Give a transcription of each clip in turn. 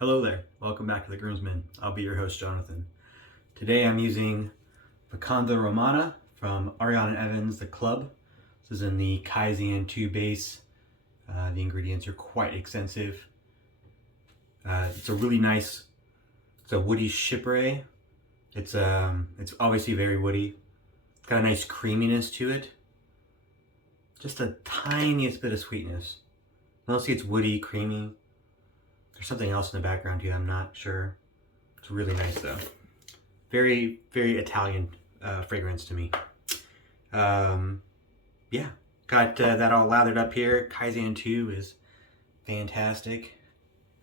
Hello there, welcome back to The Groomsmen. I'll be your host, Jonathan. Today I'm using Vacanza Romana from Ariana Evans, The Club. This is in the Kaizen 2 base. The ingredients are quite extensive. It's a really nice, it's a woody chypre. It's obviously very woody. It's got a nice creaminess to it. Just a tiniest bit of sweetness. Mostly it's woody, creamy. There's something else in the background too, I'm not sure. It's really nice though. Very, very Italian fragrance to me. Yeah, got that all lathered up here. Kaizen 2 is fantastic.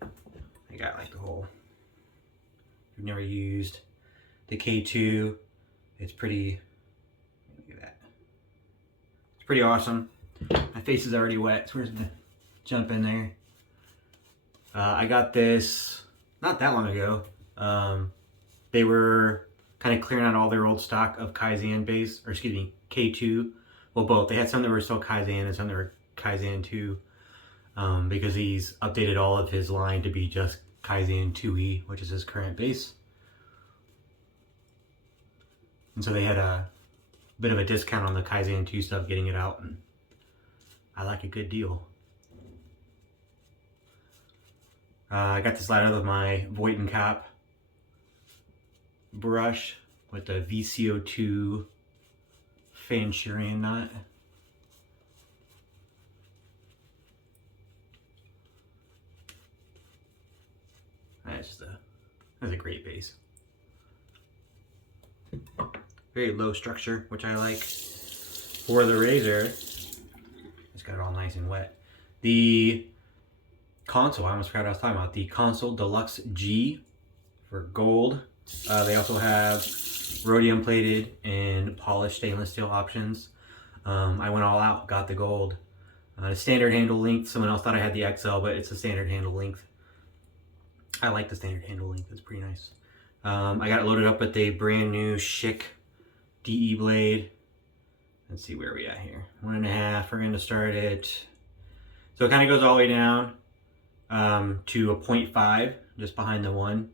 I got like the whole, if you've never used the K2, it's pretty, look at that. It's pretty awesome. My face is already wet, so we're just gonna jump in there. I got this not that long ago. They were kind of clearing out all their old stock of Kaizen base, or excuse me, K2. Well, both. They had some that were still Kaizen and some that were Kaizen 2, because he's updated all of his line to be just Kaizen 2E, which is his current base. And so they had a bit of a discount on the Kaizen 2 stuff, getting it out, and I like a good deal. I got this out of my Voitenkop brush with the VCO2 Fanchurian knot. That's a great base. Very low structure, which I like. For the razor, it's got it all nice and wet. The console, I almost forgot what I was talking about. The Console Deluxe G for gold. They also have rhodium plated and polished stainless steel options. I went all out, got the gold. The standard handle length. Someone else thought I had the XL, but it's a standard handle length. I like the standard handle length, it's pretty nice. I got it loaded up with a brand new Schick DE blade. Let's see where we at here. 1.5, we're gonna start it. So it kind of goes all the way down to a 0.5, just behind the 1.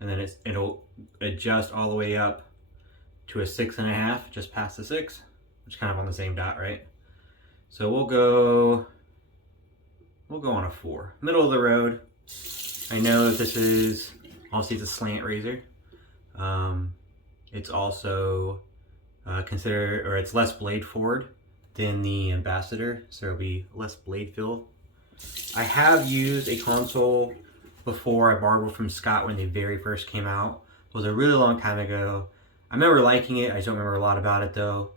And then it'll adjust all the way up to a 6.5, just past the 6, which is kind of on the same dot, right? So we'll go on a 4. Middle of the road. I know that this is, obviously it's a slant razor. It's also it's less blade forward than the Ambassador, so it'll be less blade fill. I have used a console before. I borrowed one from Scott when they very first came out. It was a really long time ago. I remember liking it. I just don't remember a lot about it though.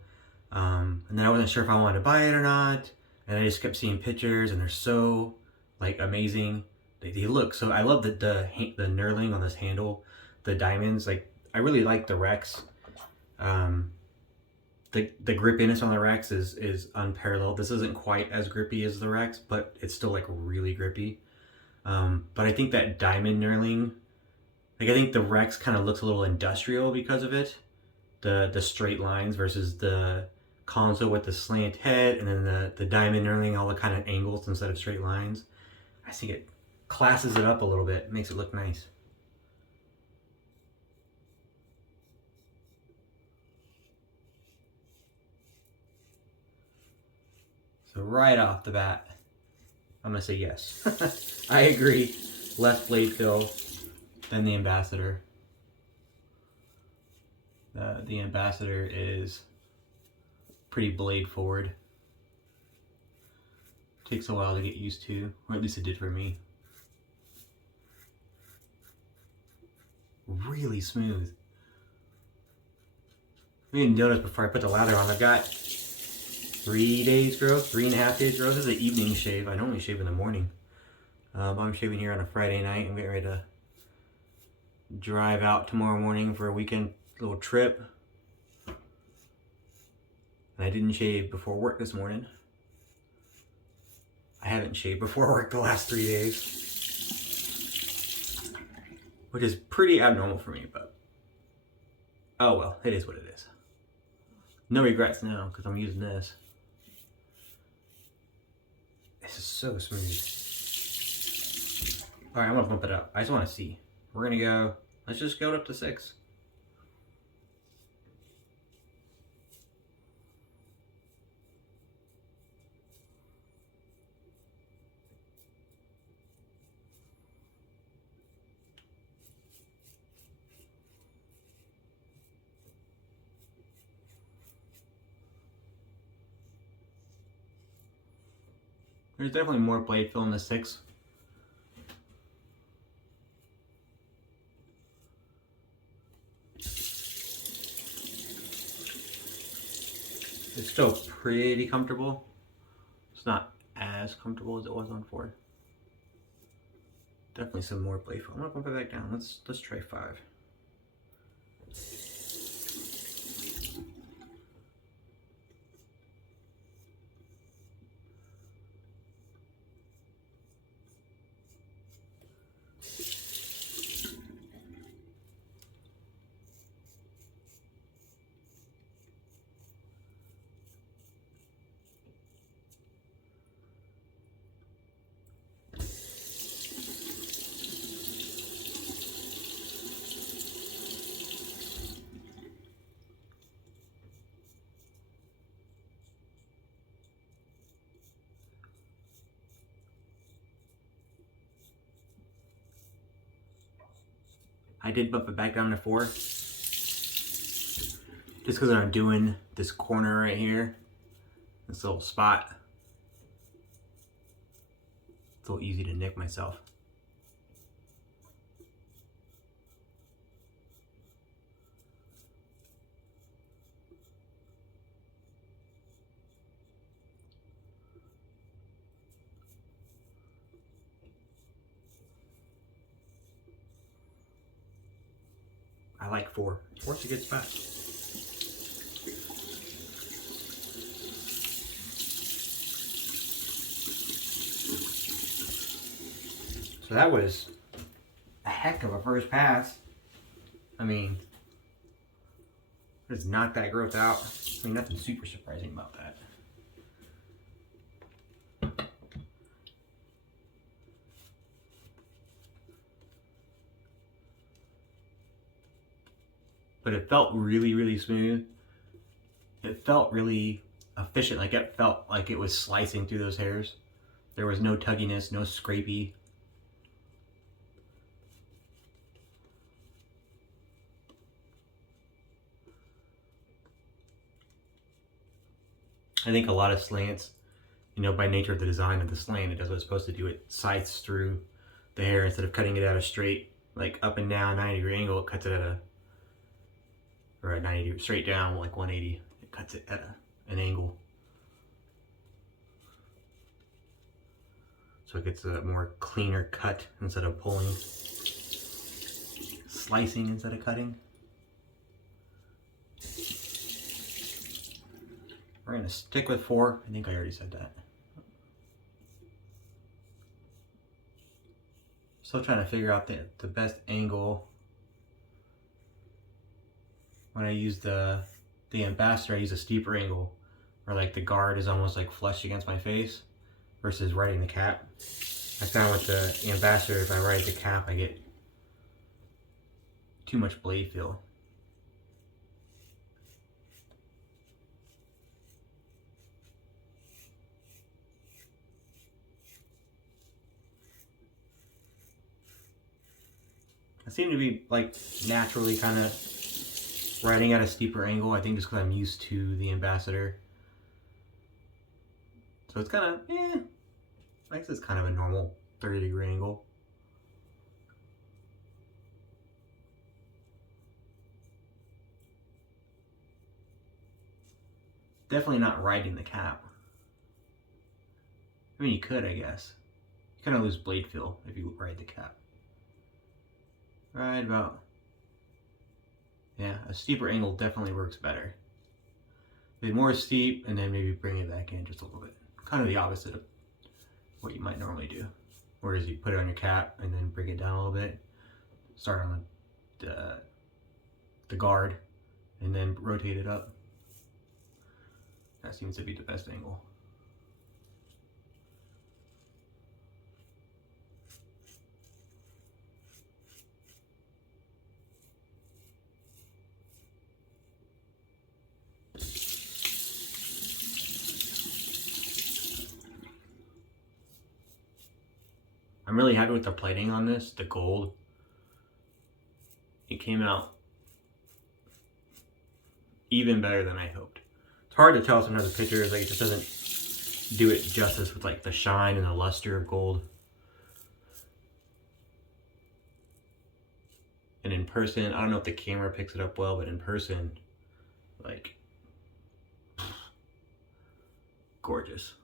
And then I wasn't sure if I wanted to buy it or not. And I just kept seeing pictures, and they're so like amazing. They look so. I love the knurling on this handle, the diamonds. Like I really like the Rex. The grippiness on the Rex is unparalleled. This isn't quite as grippy as the Rex, but it's still like really grippy. But I think that diamond knurling, like I think the Rex kind of looks a little industrial because of it. The straight lines versus the console with the slant head, and then the diamond knurling, all the kind of angles instead of straight lines. I think it classes it up a little bit, makes it look nice. So right off the bat, I'm gonna say yes. I agree. Less blade fill than the Ambassador. The Ambassador is pretty blade forward. Takes a while to get used to, or at least it did for me. Really smooth. I didn't notice before I put the lather on. I've got 3 days growth, 3.5 days growth. This is an evening shave. I normally shave in the morning. I'm shaving here on a Friday night. I'm getting ready to drive out tomorrow morning for a weekend little trip. And I didn't shave before work this morning. I haven't shaved before work the last 3 days, which is pretty abnormal for me, but oh well, it is what it is. No regrets now because I'm using this. This is so smooth. All right, I'm gonna bump it up. I just want to see. We're gonna go. Let's just go up to 6. There's definitely more blade fill in the 6. It's still pretty comfortable. It's not as comfortable as it was on 4. Definitely some more blade fill. I'm gonna bump it back down. Let's try 5. I did bump it back down to 4. Just because I'm doing this corner right here, this little spot. It's a little easy to nick myself. I like 4. 4's a good spot. So that was a heck of a first pass. I mean, just knocked that growth out. I mean, nothing super surprising about that. But it felt really, really smooth. It felt really efficient. Like it felt like it was slicing through those hairs. There was no tugginess, no scrapey. I think a lot of slants, you know, by nature of the design of the slant, it does what it's supposed to do. It scythes through the hair instead of cutting it at a straight, like up and down 90-degree angle. It cuts it at a, or at 90 straight down, like 180. It cuts it at an angle. So it gets a more cleaner cut instead of pulling. Slicing instead of cutting. We're gonna stick with 4. I think I already said that. Still trying to figure out the best angle. When I use the ambassador, I use a steeper angle, where like the guard is almost like flush against my face, versus riding the cap. I found with the ambassador, if I ride the cap, I get too much blade feel. I seem to be like naturally kind of riding at a steeper angle. I think just because I'm used to the ambassador. So it's kind of, I guess it's kind of a normal 30-degree angle. Definitely not riding the cap. I mean, you could, I guess. You kind of lose blade feel if you ride the cap. Right about, yeah, a steeper angle definitely works better. A bit more steep, and then maybe bring it back in just a little bit. Kind of the opposite of what you might normally do. Whereas you put it on your cap and then bring it down a little bit. Start on the guard, and then rotate it up. That seems to be the best angle. I'm really happy with the plating on this, the gold. It came out even better than I hoped. It's hard to tell sometimes the pictures, like it just doesn't do it justice with like the shine and the luster of gold. And in person, I don't know if the camera picks it up well, but in person, like, gorgeous.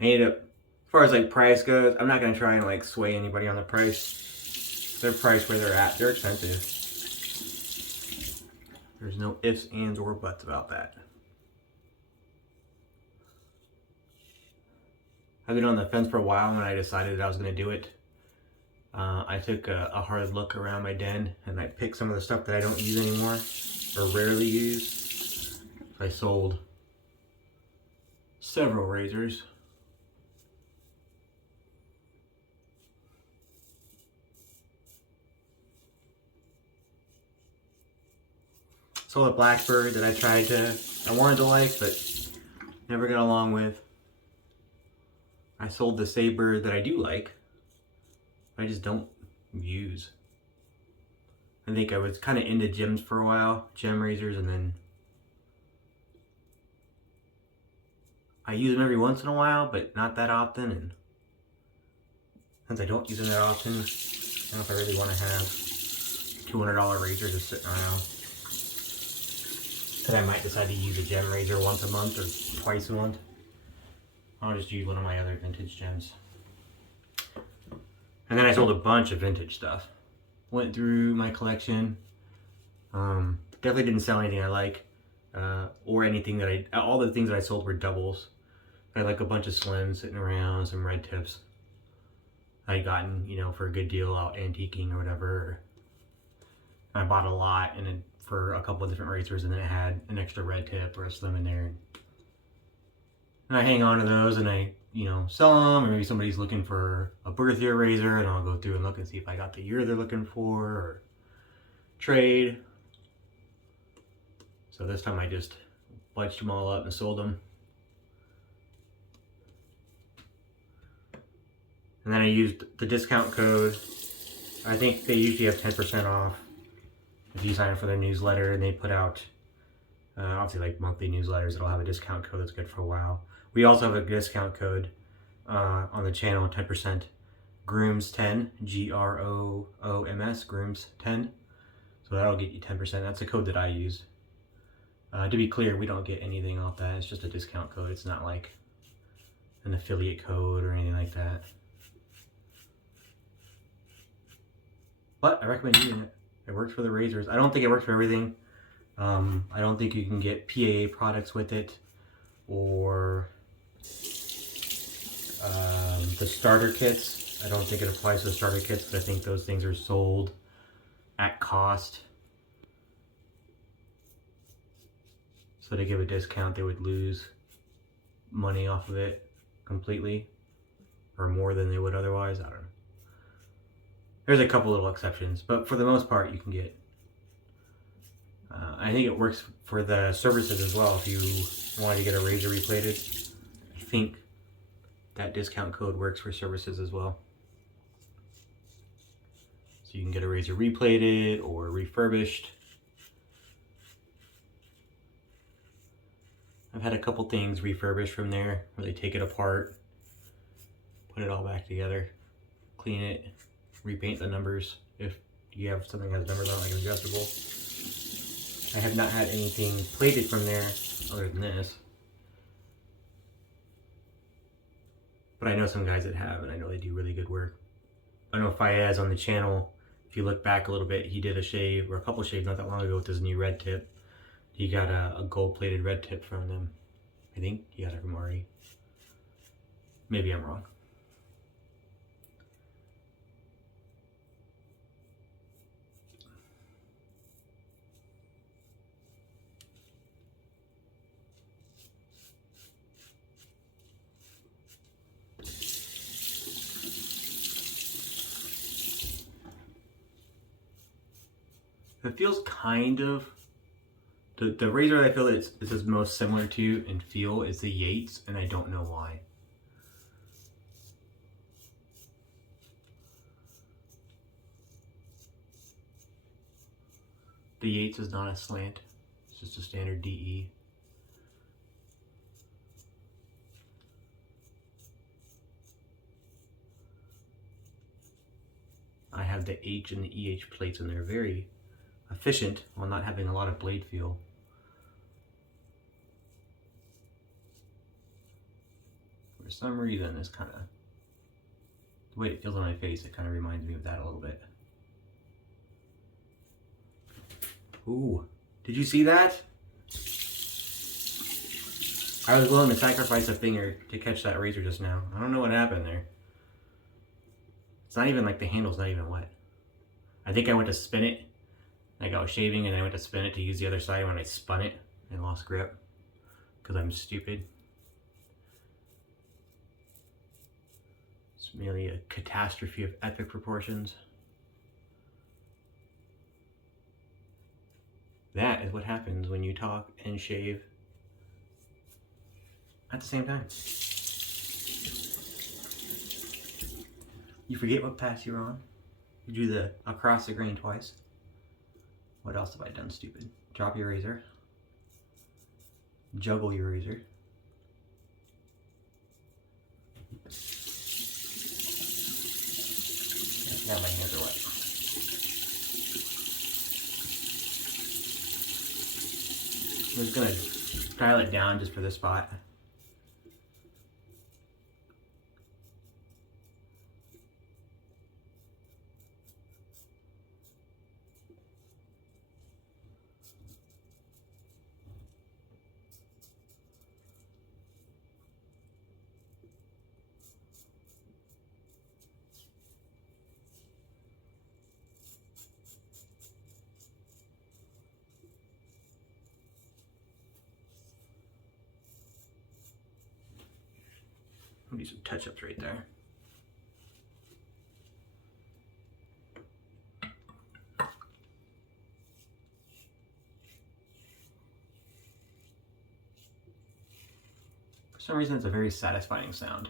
I ended up, as far as like price goes, I'm not gonna try and like sway anybody on the price. They're priced where they're at. They're expensive. There's no ifs, ands, or buts about that. I've been on the fence for a while, and when I decided I was gonna do it, I took a hard look around my den and I picked some of the stuff that I don't use anymore or rarely use. I sold several razors. Sold a Blackbird that I wanted to like, but never got along with. I sold the Saber that I do like, I just don't use. I think I was kind of into gems for a while, gem razors, and then I use them every once in a while, but not that often. And since I don't use them that often, I don't know if I really want to have $200 razor just sitting around. Because I might decide to use a gem razor once a month or twice a month. I'll just use one of my other vintage gems. And then I sold a bunch of vintage stuff. Went through my collection. Definitely didn't sell anything I like. Or anything that all the things that I sold were doubles. I had like a bunch of slims sitting around, some red tips I had gotten, you know, for a good deal out antiquing or whatever. I bought a lot and then for a couple of different razors, and then it had an extra red tip or a slim in there. And I hang on to those and I, you know, sell them, or maybe somebody's looking for a birth year razor and I'll go through and look and see if I got the year they're looking for, or trade. So this time I just bunched them all up and sold them. And then I used the discount code. I think they usually have 10% off if you sign up for their newsletter, and they put out obviously like monthly newsletters that'll have a discount code that's good for a while. We also have a discount code on the channel, 10%, Grooms10, Grooms, Grooms10. So that'll get you 10%. That's the code that I used. To be clear, we don't get anything off that. It's just a discount code. It's not like an affiliate code or anything like that. But I recommend using it. It works for the razors. I don't think it works for everything. I don't think you can get PAA products with it, or the starter kits. I don't think it applies to the starter kits, but I think those things are sold at cost. So to give a discount, they would lose money off of it completely, or more than they would otherwise. I don't know. There's a couple little exceptions, but for the most part, you can get. I think it works for the services as well. If you wanted to get a razor replated, I think that discount code works for services as well. So you can get a razor replated or refurbished. I've had a couple things refurbished from there where they take it apart, put it all back together, clean it, repaint the numbers if you have something that has numbers on it, like an adjustable. I have not had anything plated from there other than this. But I know some guys that have, and I know they do really good work. I know Fayez on the channel, if you look back a little bit, he did a shave, or a couple of shaves not that long ago with his new red tip. He got a gold-plated red tip from them. I think he got it from Ari. Maybe I'm wrong. It feels kind of The razor that I feel that it's is most similar to and feel is the Yates, and I don't know why. The Yates is not a slant, it's just a standard DE. I have the H and the EH plates, and they're very efficient while not having a lot of blade feel. For some reason, this kind of, the way it feels on my face, it kind of reminds me of that a little bit. Ooh, did you see that? I was willing to sacrifice a finger to catch that razor just now. I don't know what happened there. It's not even like the handle's not even wet. I think I went to spin it. Like I was shaving and I went to spin it to use the other side. When I spun it, I lost grip because I'm stupid. It's merely a catastrophe of epic proportions. That is what happens when you talk and shave at the same time. You forget what pass you're on. You do the across the grain twice. What else have I done stupid? Drop your razor. Juggle your razor. Now my hands are wet. I'm just gonna dial it down just for this spot. I'll do some touch-ups right there. For some reason, it's a very satisfying sound.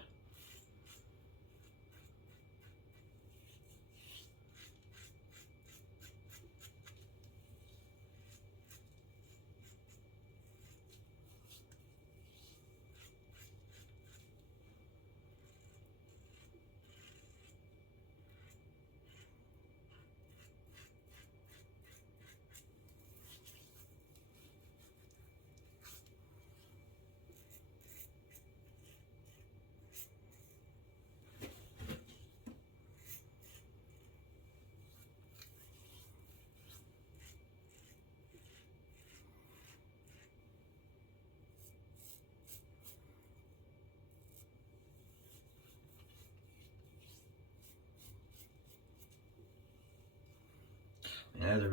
Yeah, there's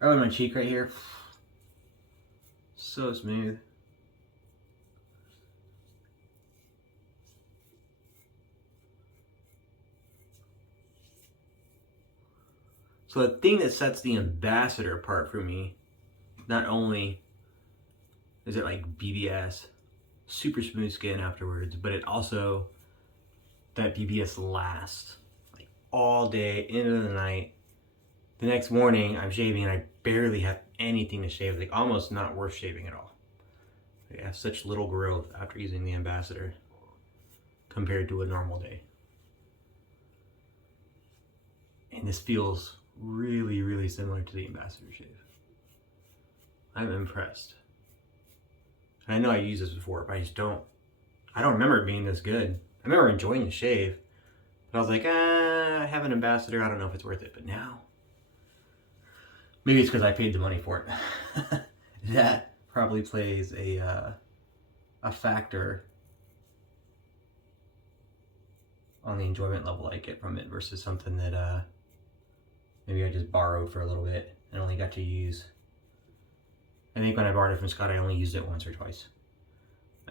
a on my cheek right here. So smooth. So the thing that sets the Ambassador apart for me, not only is it like BBS, super smooth skin afterwards, but it also, that BBS lasts like all day, into the night. The next morning I'm shaving and I barely have anything to shave, like almost not worth shaving at all. I have such little growth after using the Ambassador compared to a normal day. And this feels really, really similar to the Ambassador shave. I'm impressed. I know I used this before, but I don't remember it being this good. I remember enjoying the shave, but I was like, I have an Ambassador, I don't know if it's worth it. But now, maybe it's because I paid the money for it. That probably plays a factor on the enjoyment level I get from it versus something that maybe I just borrowed for a little bit and only got to use. I think when I borrowed it from Scott, I only used it once or twice.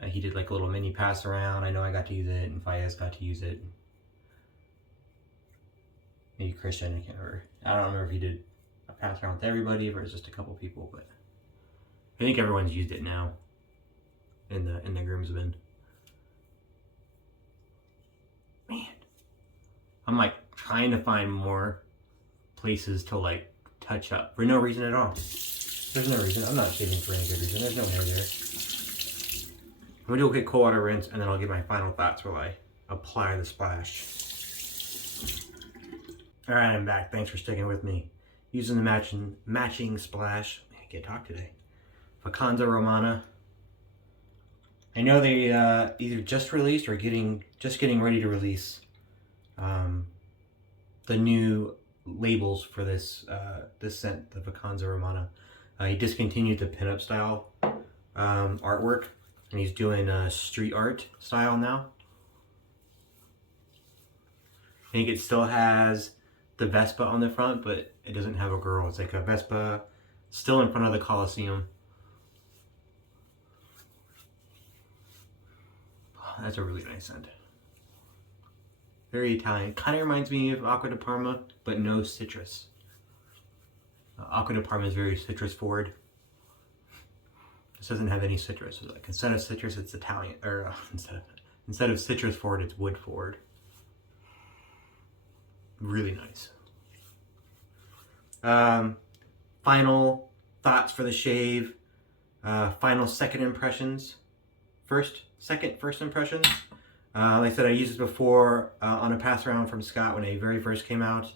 He did like a little mini pass around. I know I got to use it, and Fayez got to use it. Maybe Christian, I don't remember if he did a pass around with everybody or just a couple people, but think everyone's used it now in the groomsmen. Man, I'm like trying to find more places to like touch up for no reason at all. There's no reason. I'm not shaving for any good reason. There's no hair there. I'm gonna do a quick cold water rinse, and then I'll give my final thoughts while I apply the splash. All right, I'm back. Thanks for sticking with me. Using the matching splash. I can't talk today. Vacanza Romana. I know they either just released or just getting ready to release the new labels for this this scent, the Vacanza Romana. He discontinued the pinup style artwork, and he's doing street art style now. I think it still has the Vespa on the front, but it doesn't have a girl. It's like a Vespa still in front of the Colosseum. Oh, that's a really nice scent. Very Italian. Kind of reminds me of Acqua di Parma, but no citrus. Acqua di Parma is very citrus forward. This doesn't have any citrus. So like instead of citrus, it's Italian, or instead of citrus forward, it's wood forward. Really nice. Final thoughts for the shave. Final second impressions. First impressions. Like I said, I used this before on a pass around from Scott when it very first came out.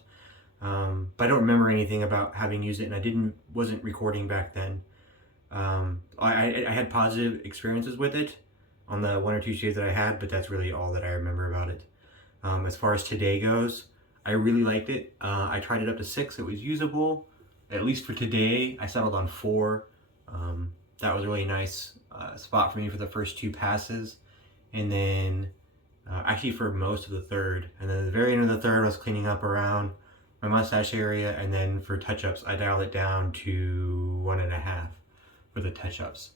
But I don't remember anything about having used it, and I wasn't recording back then. I had positive experiences with it on the 1 or 2 shaves that I had, but that's really all that I remember about it. As far as today goes, I really liked it. I tried it up to 6. It was usable. At least for today, I settled on 4. That was a really nice spot for me for the first 2 passes. And then actually for most of the third. And then at the very end of the third, I was cleaning up around my mustache area. And then for touch-ups, I dialed it down to 1.5 for the touch-ups.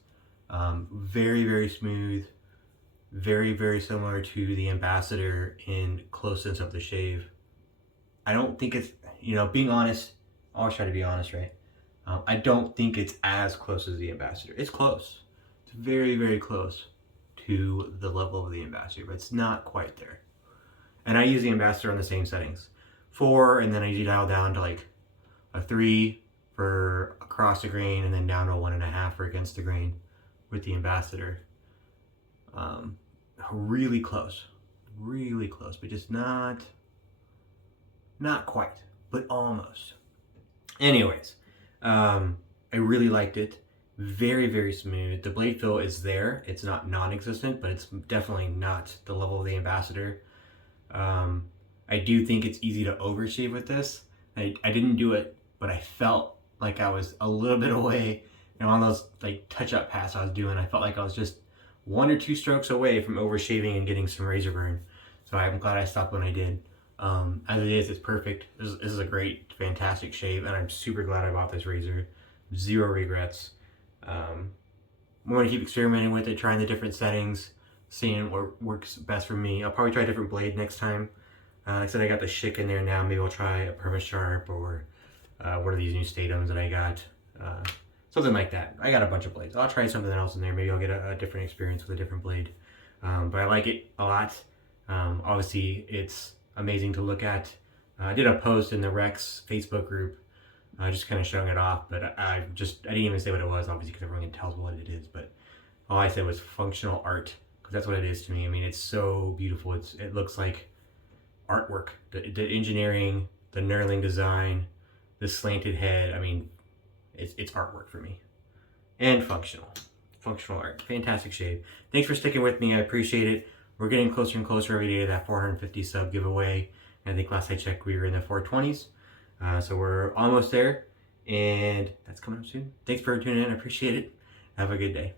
Very, very smooth. Very, very similar to the Ambassador in closeness of the shave. I don't think it's, being honest, I always try to be honest, right? I don't think it's as close as the Ambassador. It's close. It's very, very close to the level of the Ambassador, but it's not quite there. And I use the Ambassador on the same settings. 4, and then I dial down to like a 3 for across the grain, and then down to 1.5 for against the grain with the Ambassador. Really close, but just not quite, but almost. Anyways, I really liked it. Very, very smooth. The blade fill is there. It's not non-existent, but it's definitely not the level of the Ambassador. I do think it's easy to overshave with this. I didn't do it, but I felt like I was a little bit away. On those like touch-up passes I was doing, I felt like I was just 1 or 2 strokes away from overshaving and getting some razor burn. So I'm glad I stopped when I did. As it is, it's perfect. This is a great, fantastic shave, and I'm super glad I bought this razor. 0 regrets. I'm going to keep experimenting with it, trying the different settings, seeing what works best for me. I'll probably try a different blade next time. Like I said, I got the Schick in there now. Maybe I'll try a Perma-Sharp or one of these new Statums that I got. Something like that. I got a bunch of blades. I'll try something else in there. Maybe I'll get a different experience with a different blade. But I like it a lot. Obviously, it's amazing to look at. I did a post in the Rex Facebook group, just kind of showing it off. But I didn't even say what it was, obviously, because everyone tells what it is. But all I said was functional art, because that's what it is to me. I mean, it's so beautiful. It looks like artwork. The engineering, the knurling design, the slanted head. I mean, it's artwork for me. And functional art. Fantastic shave. Thanks for sticking with me. I appreciate it. We're getting closer and closer every day to that 450 sub giveaway. I think last I checked, we were in the 420s. So we're almost there. And that's coming up soon. Thanks for tuning in. I appreciate it. Have a good day.